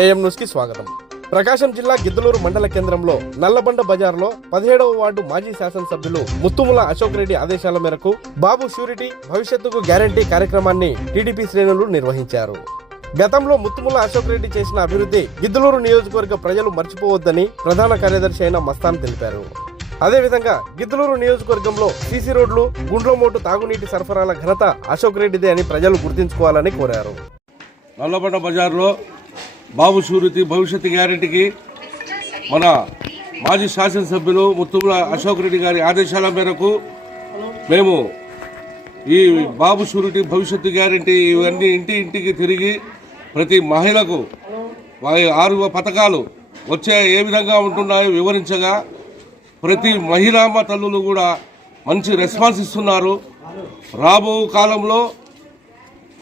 AM న్యూస్కి స్వాగతం. ప్రకాశం జిల్లా గిద్దలూరు మండల కేంద్రంలో నల్లబండ బజార్లో పదిహేడవ వార్డు మాజీ శాసనసభ్యులు ముత్తుముల అశోక్ రెడ్డి ఆదేశాల మేరకు బాబు షూరిటీ భవిష్యత్తుకు గ్యారంటీ కార్యక్రమాన్ని టీడీపీ శ్రేణులు నిర్వహించారు. గతంలో ముత్తుముల అశోక్ రెడ్డి చేసిన అభివృద్ధి గిద్దలూరు నియోజకవర్గ ప్రజలు మర్చిపోవద్దని ప్రధాన కార్యదర్శి అయిన మస్తాన్ తెలిపారు. అదేవిధంగా గిద్దలూరు నియోజకవర్గంలో సీసీ రోడ్లు గుండ్లమోటు తాగునీటి సరఫరాల ఘనత అశోక్ రెడ్డిదే అని ప్రజలు గుర్తుంచుకోవాలని కోరారు. నల్లబండ బజార్లో బాబు షూరిటీ భవిష్యత్తు గ్యారెంటీకి మన మాజీ శాసనసభ్యులు ముత్తుముల అశోక్ రెడ్డి గారి ఆదేశాల మేరకు మేము ఈ బాబు షూరిటీ భవిష్యత్తు గ్యారెంటీ ఇవన్నీ ఇంటి ఇంటికి తిరిగి ప్రతి మహిళకు ఆరు పథకాలు వచ్చే ఏ విధంగా ఉంటున్నాయో వివరించగా ప్రతి మహిళామ తల్లులు కూడా మంచి రెస్పాన్స్ ఇస్తున్నారు. రాబో కాలంలో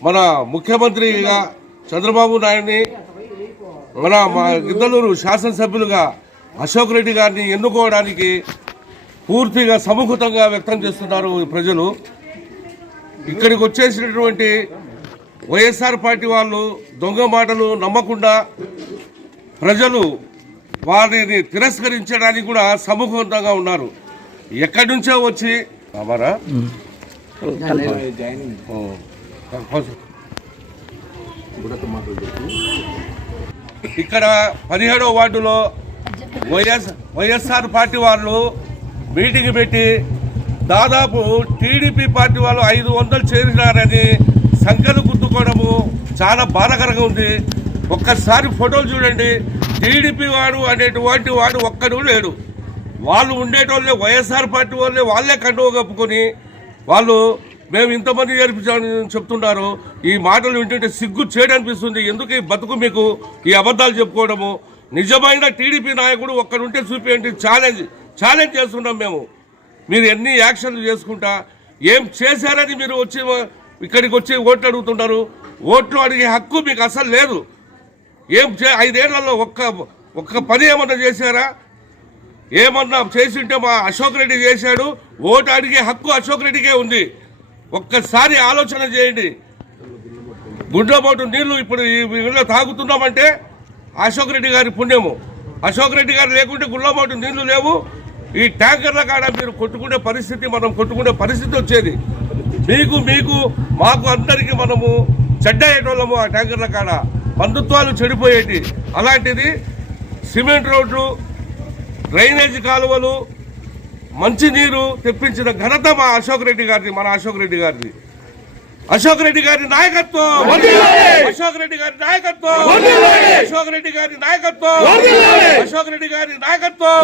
మన ముఖ్యమంత్రిగా చంద్రబాబు నాయుడిని మన మా గిద్దలూరు శాసనసభ్యులుగా అశోక్ రెడ్డి గారిని ఎన్నుకోవడానికి పూర్తిగా సముఖతంగా వ్యక్తం చేస్తున్నారు ప్రజలు ఇక్కడికి వచ్చేసినటువంటి వైఎస్ఆర్ పార్టీ వాళ్ళు దొంగ మాటలు నమ్మకుండా ప్రజలు వారిని తిరస్కరించడానికి కూడా సముఖంగా ఉన్నారు ఎక్కడి నుంచో వచ్చి అమరా. ఇక్కడ పదిహేడవ వార్డులో వైఎస్ వైఎస్ఆర్ పార్టీ వాళ్ళు మీటింగ్ పెట్టి దాదాపు టీడీపీ పార్టీ వాళ్ళు ఐదు వందలు చేరినారని సంఖ్యలు గుర్తుకోవడము చాలా బాధాకరంగా ఉంది. ఒక్కసారి ఫోటోలు చూడండి. టీడీపీ వాడు అనేటువంటి వాడు ఒక్కడు లేడు. వాళ్ళు ఉండేటోళ్ళే వైఎస్ఆర్ పార్టీ వాళ్ళే వాళ్ళే కండువ కప్పుకొని వాళ్ళు మేము ఇంతమంది చేర్పించామని చెప్తున్నారు ఈ మాటలు వింటుంటే సిగ్గు చేయడనిపిస్తుంది ఎందుకు ఈ బతుకు మీకు ఈ అబద్ధాలు చెప్పుకోవడము? నిజమైన టీడీపీ నాయకుడు ఒక్కడుంటే చూపించండి ఛాలెంజ్ ఛాలెంజ్ చేస్తున్నాం మేము. మీరు ఎన్ని యాక్షన్లు చేసుకుంటా? ఏం చేశారని మీరు వచ్చి ఇక్కడికి వచ్చి ఓట్లు అడుగుతున్నారు ఓట్లు అడిగే హక్కు మీకు అసలు లేదు. ఏం చే ఐదేళ్ళలో ఒక్క ఒక్క పని ఏమన్నా చేశారా? ఏమన్నా చేసింటే మా అశోక్ రెడ్డి చేశాడు. ఓటు అడిగే హక్కు అశోక్ రెడ్డికే ఉంది. ఒక్కసారి ఆలోచన చేయండి. గుండ్లబోటు నీళ్ళు ఇప్పుడు ఈ వీళ్ళలో తాగుతున్నామంటే అశోక్ రెడ్డి గారి పుణ్యము. అశోక్ రెడ్డి గారు లేకుంటే గుండ్లబోటు నీళ్ళు లేవు. ఈ ట్యాంకర్ల కాడ మీరు కొట్టుకునే పరిస్థితి మనం కొట్టుకునే పరిస్థితి వచ్చేది. మీకు మీకు మాకు అందరికీ మనము చెడ్డ అయ్యేటోళ్ళము ఆ ట్యాంకర్ల కాడ. బంధుత్వాలు చెడిపోయేటి. అలాంటిది సిమెంట్ రోడ్లు డ్రైనేజ్ కాలువలు మంచినీరు తెప్పించిన ఘనత మా అశోక్ రెడ్డి గారిది మన అశోక్ రెడ్డి గారిది. అశోక్ రెడ్డి గారి నాయకత్వం. అశోక్ రెడ్డి గారి నాయకత్వం. అశోక్ రెడ్డి గారి నాయకత్వం. అశోక్ రెడ్డి గారి నాయకత్వం.